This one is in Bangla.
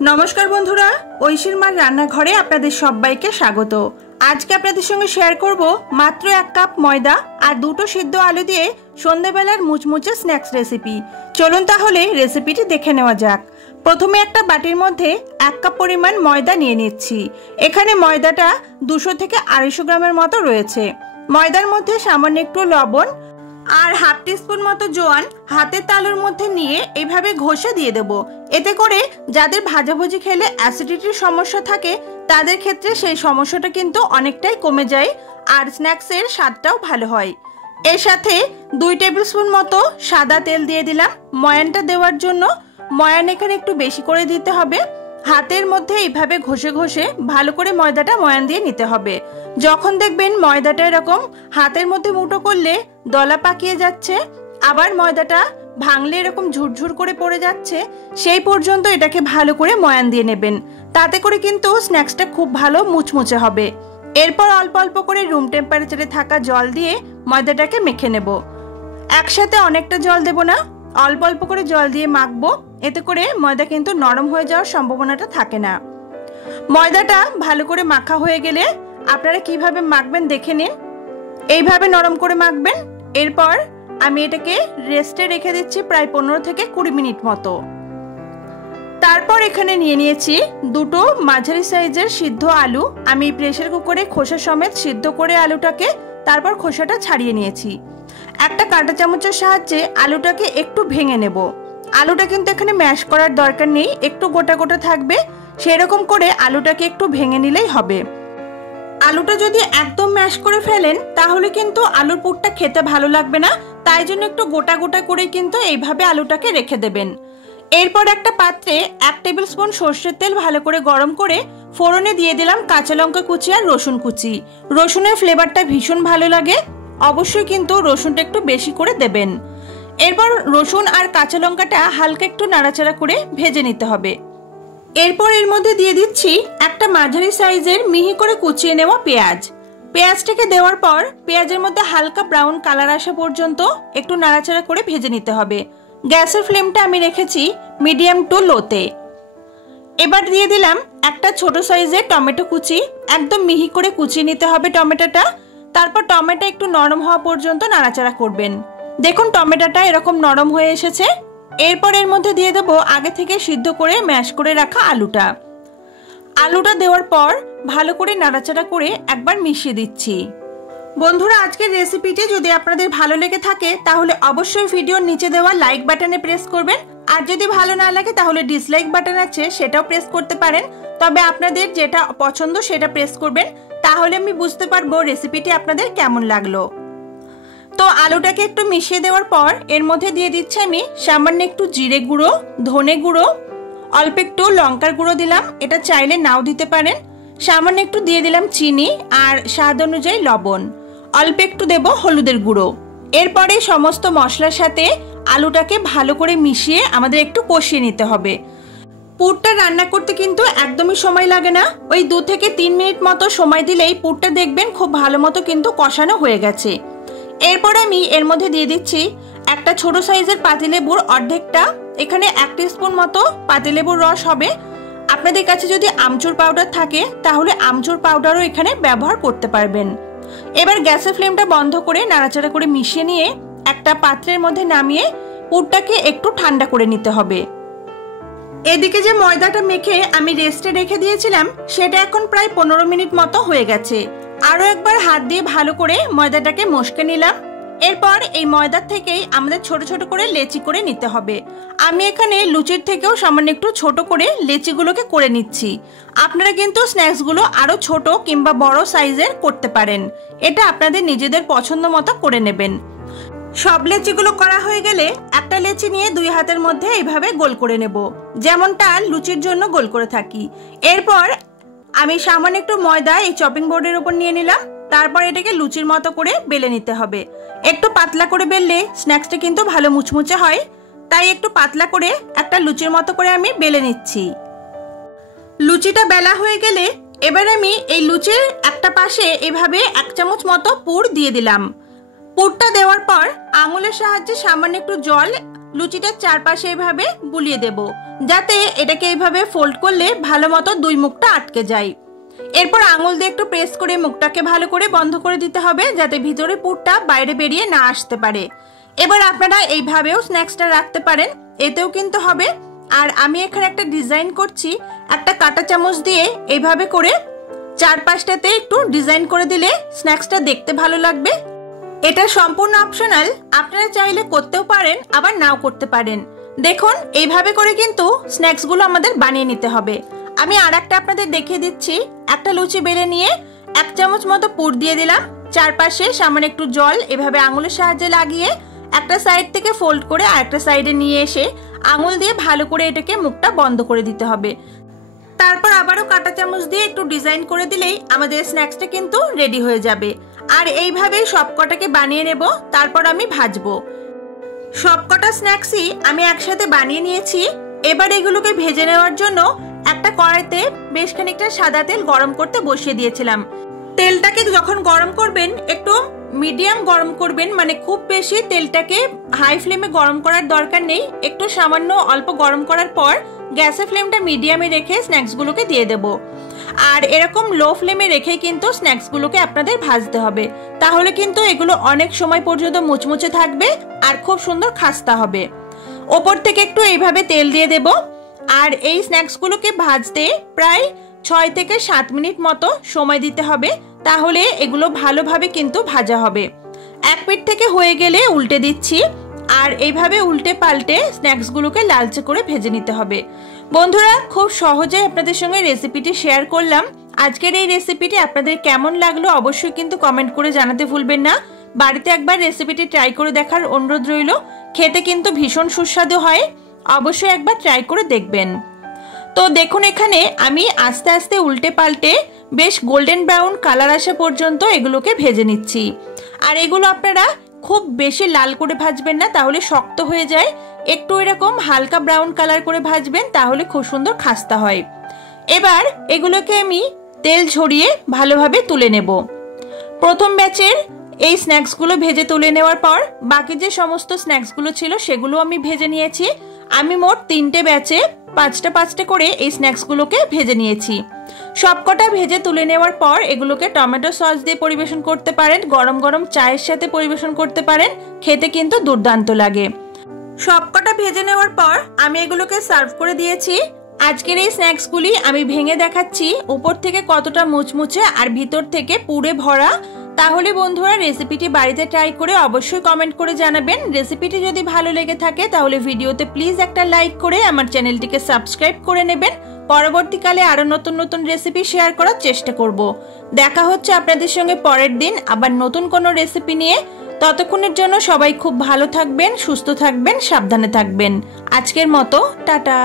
नमस्कार बंधुरा ঐশীর মার রান্নাঘরে আপনাদের সবাইকে স্বাগত। আজকে আপনাদের সঙ্গে শেয়ার করব মাত্র 1 কাপ ময়দা আর দুটো সিদ্ধ আলু দিয়ে সন্ধ্যাবেলার মুচমুচে স্ন্যাক্স রেসিপি। চলুন তাহলে রেসিপিটি দেখে নেওয়া যাক। প্রথমে একটা বাটির মধ্যে 1 কাপ পরিমাণ ময়দা নিয়ে নিচ্ছি। এখানে ময়দাটা 200 থেকে 250 গ্রামের মতো রয়েছে। ময়দার মধ্যে সামান্য একটু লবণ আর হাফ টিস্পুন মতো জোয়ান হাতের তালুর মধ্যে নিয়ে এইভাবে ঘষে দিয়ে দেব। এতে করে যাদের ভাজাভুজি খেলে অ্যাসিডিটির সমস্যা থাকে তাদের ক্ষেত্রে সেই সমস্যাটা কিন্তু অনেকটাই কমে যায় আর স্ন্যাক্সের স্বাদটাও ভালো হয়। এর সাথে 2 টেবিল স্পুন মতো সাদা তেল দিয়ে দিলাম ময়ানটা দেওয়ার জন্য। ময়ান এখানে একটু বেশি করে দিতে হবে। হাতের মধ্যে এইভাবে ঘষে ঘষে ভালো করে ময়দাটা ময়ান দিয়ে নিতে হবে। যখন দেখবেন ময়দাটা এরকম হাতের মধ্যে মুঠো করলে দলা পাকিয়ে যাচ্ছে, আবার ময়দাটা ভাঙলে এরকম ঝুরঝুর করে পড়ে যাচ্ছে, সেই পর্যন্ত এটাকে ভালো করে ময়ান দিয়ে নেবেন। তাতে করে কিন্তু স্ন্যাক্সটা খুব ভালো মুচমুচে হবে। এরপর অল্প অল্প করে রুম টেম্পারেচারে থাকা জল দিয়ে ময়দাটাকে মেখে নেব। একসাথে অনেকটা জল দেব না, অল্প অল্প করে জল দিয়ে মাখবো। এতে করে ময়দা কিন্তু নরম হয়ে যাওয়ার সম্ভাবনাটা থাকে না। ময়দাটা ভালো করে মাখা হয়ে গেলে আপনারা কিভাবে মাখবেন দেখে নিন। এইভাবে নরম করে মাখবেন। এরপর আমি এটাকে রেস্টে রেখে দিচ্ছি প্রায় 15 থেকে 20 মিনিট মতো। তারপর এখানে নিয়ে নিয়েছি দুটো মাঝারি সাইজের সিদ্ধ আলু। আমি প্রেসার কুকারে খোসা সমেত সিদ্ধ করে আলুটাকে তারপর খোসাটা ছাড়িয়ে নিয়েছি। একটা কাঁটা চামচের সাহায্যে আলুটাকে একটু ভেঙে নেব। আলুটা কিন্তু এখানে ম্যাশ করার দরকার নেই, একটু গোটা গোটা থাকবে, সেরকম করে আলুটাকে একটু ভেঙে নিলেই হবে। আলুটা যদি একদম ম্যাশ করে ফেলেন তাহলে কিন্তু আলুর পুরটা খেতে ভালো লাগবে না, তাই জন্য একটু গোটা গোটা করে কিন্তু এইভাবে আলুটাকে রেখে দেবেন। এরপর একটা পাত্রে 1 টেবিল স্পুন সর্ষের তেল ভালো করে গরম করে ফোড়নে দিয়ে দিলাম কাঁচা লঙ্কা কুচি আর রসুন কুচি। রসুনের ফ্লেভারটা ভীষণ ভালো লাগে, অবশ্যই কিন্তু রসুনটা একটু বেশি করে দেবেন। এরপর রসুন আর কাঁচা লঙ্কাটা হালকা একটু নাড়াচাড়া করে ভেজে নিতে হবে। এরপর এর মধ্যে দিয়ে দিচ্ছি একটা মাঝারি সাইজের মিহি করে কুচিয়ে নেওয়া পেঁয়াজ। পেঁয়াজটাকে দেওয়ার পর পেঁয়াজের মধ্যে হালকা ব্রাউন কালার আসা পর্যন্ত একটু নাড়াচাড়া করে ভেজে নিতে হবে। গ্যাসের ফ্লেমটা আমি রেখেছি মিডিয়াম টু লোতে। এবার দিয়ে দিলাম একটা ছোট সাইজের টমেটো কুচি। একদম মিহি করে কুচিয়ে নিতে হবে টমেটোটা। তারপর টমেটো একটু নরম হওয়া পর্যন্ত নাড়াচাড়া করবেন। দেখুন টমেটোটা এরকম নরম হয়ে এসেছে। এরপর এর মধ্যে দিয়ে দেবো আগে থেকে সিদ্ধ করে ম্যাশ করে রাখা আলুটা। আলুটা দেওয়ার পর ভালো করে নাড়াচাড়া করে একবার মিশিয়ে দিচ্ছি। বন্ধুরা, আজকের রেসিপিটি যদি আপনাদের ভালো লেগে থাকে তাহলে অবশ্যই ভিডিওর নিচে দেওয়া লাইক বাটনে প্রেস করবেন। আর যদি ভালো না লাগে তাহলে ডিসলাইক বাটন আছে, সেটাও প্রেস করতে পারেন। তবে আপনাদের যেটা পছন্দ সেটা প্রেস করবেন, তাহলে আমি বুঝতে পারবো রেসিপিটি আপনাদের কেমন লাগলো। তো আলুটাকে একটু মিশিয়ে দেওয়ার পর এর মধ্যে দিয়ে দিচ্ছি আমি সামান্য একটু জিরে গুঁড়ো, ধনে গুঁড়ো, অল্প একটু লঙ্কার গুঁড়ো দিলাম, এটা চাইলে নাও দিতে পারেন। সামান্য একটু দিয়ে দিলাম চিনি আর স্বাদ অনুযায়ী লবণ। অল্প একটু দেব হলুদের গুঁড়ো। এরপরে সমস্ত মশলার সাথে আলুটাকে ভালো করে মিশিয়ে আমাদের একটু কষিয়ে নিতে হবে। পুরটা রান্না করতে কিন্তু একদমই সময় লাগে না, ওই 2 থেকে 3 মিনিট মতো সময় দিলেই পুরটা দেখবেন খুব ভালো মতো কিন্তু কষানো হয়ে গেছে। এরপর আমি এর মধ্যে দিয়ে দিচ্ছি একটা ছোট সাইজের পাতিলেবুর অর্ধেকটা। এখানে 1 টিস্পুন মতো পাতিলেবুর রস হবে। আপনাদের কাছে যদি আমচুর পাউডার থাকে তাহলে আমচুর পাউডারও এখানে ব্যবহার করতে পারবেন। এবার গ্যাসের ফ্লেমটা বন্ধ করে নাড়াচাড়া করে মিশিয়ে নিয়ে একটা পাত্রের মধ্যে নামিয়ে পুরটাকে একটু ঠান্ডা করে নিতে হবে। এদিকে যে ময়দাটা মেখে আমি রেস্টে রেখে দিয়েছিলাম সেটা এখন প্রায় 15 মিনিট মতো হয়ে গেছে। আরও একবার হাত দিয়ে ভালো করে ময়দাটাকে মশকে নিলাম। এরপর এই ময়দার থেকেই আমাদের ছোট ছোট করে লেচি করে নিতে হবে। আমি এখানে লুচির থেকেও সামান্য একটু ছোট করে লেচিগুলোকে করে নিচ্ছি। আপনারা কিন্তু স্ন্যাক্সগুলো আরও ছোট কিংবা বড় সাইজের করতে পারেন, এটা আপনাদের নিজেদের পছন্দ মতো করে নেবেন। সব লেচিগুলো করা হয়ে গেলে একটা লেচি নিয়ে 2 হাতের মধ্যে এইভাবে গোল করে নেব, যেমনটা লুচির জন্য গোল করে থাকি। এরপর আমি সামান্য একটু ময়দা এই চপিং বোর্ডের উপর নিয়ে নিলাম। তারপর এটাকে লুচির মতো করে বেলে নিতে হবে। একটু পাতলা করে বেললে স্ন্যাক্সটা কিন্তু ভালো মুচমুচে হয়, তাই একটু পাতলা করে একটা লুচির মতো করে আমি বেলে নিচ্ছি। লুচিটা বেলা হয়ে গেলে এবার আমি এই লুচির একটা পাশে এভাবে 1 চামচ মতো পুর দিয়ে দিলাম। পুরটা দেওয়ার পর আঙুলের সাহায্যে সামান্য একটু জল লুচিটার চারপাশে এইভাবে বুলিয়ে দেব, যাতে এটাকে এইভাবে ফোল্ড করলে ভালো মতো দুই মুখটা আটকে যায়। এরপর আঙুল দিয়ে একটু প্রেস করে মুখটাকে ভালো করে বন্ধ করে দিতে হবে, যাতে ভিতরে পুরটা বাইরে বেরিয়ে না আসতে পারে। এবার আপনারা এইভাবেও স্ন্যাক্সটা রাখতে পারেন, এতেও কিন্তু হবে। আর আমি এখানে একটা ডিজাইন করছি, একটা কাঁটা চামচ দিয়ে এইভাবে করে চারপাশটাতে একটু ডিজাইন করে দিলে স্ন্যাক্সটা দেখতে ভালো লাগবে। এটা সম্পূর্ণ অপশনাল, আপনারা চাইলে করতেও পারেন আবার নাও করতে পারেন। দেখুন এইভাবে করে কিন্তু স্ন্যাক্সগুলো আমাদের বানিয়ে নিতে হবে। আমি আর একটা আপনাদের দেখিয়ে দিচ্ছি। একটা লুচি বেলে নিয়ে 1 চামচ মতো পুর দিয়ে দিলাম, চারপাশে সামান্য একটু জল এভাবে আঙুলের সাহায্যে লাগিয়ে একটা সাইড থেকে ফোল্ড করে আরেকটা সাইডে নিয়ে এসে আঙুল দিয়ে ভালো করে এটাকে মুখটা বন্ধ করে দিতে হবে। তারপর আবারও কাঁটা চামচ দিয়ে একটু ডিজাইন করে দিলেই আমাদের স্ন্যাক্সটা কিন্তু রেডি হয়ে যাবে। আর এইভাবে সবকটাকে বানিয়ে নেব, তারপর আমি ভাজবো। সবকটা স্ন্যাক্সই আমি একসাথে বানিয়ে নিয়েছি। এবার এগুলোকে ভেজে নেওয়ার জন্য একটা কড়াইতে বেশ খানিকটা সাদা তেল গরম করতে বসিয়ে দিয়েছিলাম। তেলটাকে যখন গরম করবেন একটু মিডিয়াম গরম করবেন, মানে খুব বেশি তেলটাকে হাই ফ্লেমে গরম করার দরকার নেই। একটু সামান্য অল্প গরম করার পর গ্যাসের ফ্লেমটা মিডিয়ামে রেখে স্ন্যাক্সগুলোকে দিয়ে দেব। আর এরকম লো ফ্লেমে রেখেই কিন্তু স্ন্যাক্সগুলোকে আপনাদের ভাজতে হবে, তাহলে কিন্তু এগুলো অনেক সময় পর্যন্ত মুচমুচে থাকবে আর খুব সুন্দর খাস্তা হবে। ওপর থেকে একটু এইভাবে তেল দিয়ে দেব। আর এই স্ন্যাক্সগুলোকে ভাজতে প্রায় 6 থেকে 7 মিনিট মতো সময় দিতে হবে, তাহলে এগুলো ভালোভাবে কিন্তু ভাজা হবে। এক পিঠ থেকে হয়ে গেলে উল্টে দিচ্ছি, আর এইভাবে উল্টে পাল্টে স্ন্যাক্সগুলোকে লালচে করে ভেজে নিতে হবে। বন্ধুরা, খুব সহজে আপনাদের সঙ্গে রেসিপিটি শেয়ার করলাম। আজকের এই রেসিপিটি আপনাদের কেমন লাগলো অবশ্যই কিন্তু কমেন্ট করে জানাতে ভুলবেন না। বাড়িতে একবার রেসিপিটি ট্রাই করে দেখার অনুরোধ রইল। খেতে কিন্তু ভীষণ সুস্বাদু হয়, অবশ্যই একবার ট্রাই করে দেখবেন। তো দেখুন এখানে আমি আস্তে আস্তে উল্টে পাল্টে বেশ গোল্ডেন ব্রাউন কালার আসা পর্যন্ত এগুলোকে ভেজে নিচ্ছি। আর এগুলো আপনারা খুব বেশি লাল করে ভাজবেন না, তাহলে শক্ত হয়ে যায়। একটু এরকম হালকা ব্রাউন কালার করে ভাজবেন, তাহলে খুব সুন্দর খাস্তা হয়। এবার এগুলোকে আমি তেল ঝরিয়ে ভালোভাবে তুলে নেব। প্রথম ব্যাচের এই স্ন্যাক্সগুলো ভেজে তুলে নেওয়ার পর বাকি যে সমস্ত স্ন্যাক্সগুলো ছিল সেগুলো আমি ভেজে নিয়েছি। আমি মোট 3টে ব্যাচে 5টা করে এই স্ন্যাক্সগুলোকে ভেজে নিয়েছি। সবকটা ভেজে তুলে নেওয়ার পর এগুলোকে টমেটো সস দিয়ে পরিবেশন করতে পারেন, গরম গরম চায়ের সাথে পরিবেশন করতে পারেন, খেতে কিন্তু দুর্দান্ত লাগে। সবকটা ভেজে নেওয়ার পর আমি এগুলোকে সার্ভ করে দিয়েছি। আজকের এই স্ন্যাক্সগুলি আমি ভেঙে দেখাচ্ছি উপর থেকে কতটা মুচমুচে আর ভিতর থেকে পুরে ভরা। তাহলে বন্ধুরা রেসিপিটি বাড়িতে ট্রাই করে অবশ্যই কমেন্ট করে জানাবেন। রেসিপিটি যদি ভালো লেগে থাকে তাহলে ভিডিওতে প্লিজ একটা লাইক করে আমার চ্যানেলটিকে সাবস্ক্রাইব করে নেবেন। পরবর্তীকালে আরো নতুন নতুন রেসিপি শেয়ার করার চেষ্টা করব। দেখা হচ্ছে আপনাদের সঙ্গে পরের দিন আবার নতুন কোনো রেসিপি নিয়ে। ততক্ষণের জন্য সবাই খুব ভালো থাকবেন, সুস্থ থাকবেন, সাবধানে থাকবেন। আজকের মতো টাটা।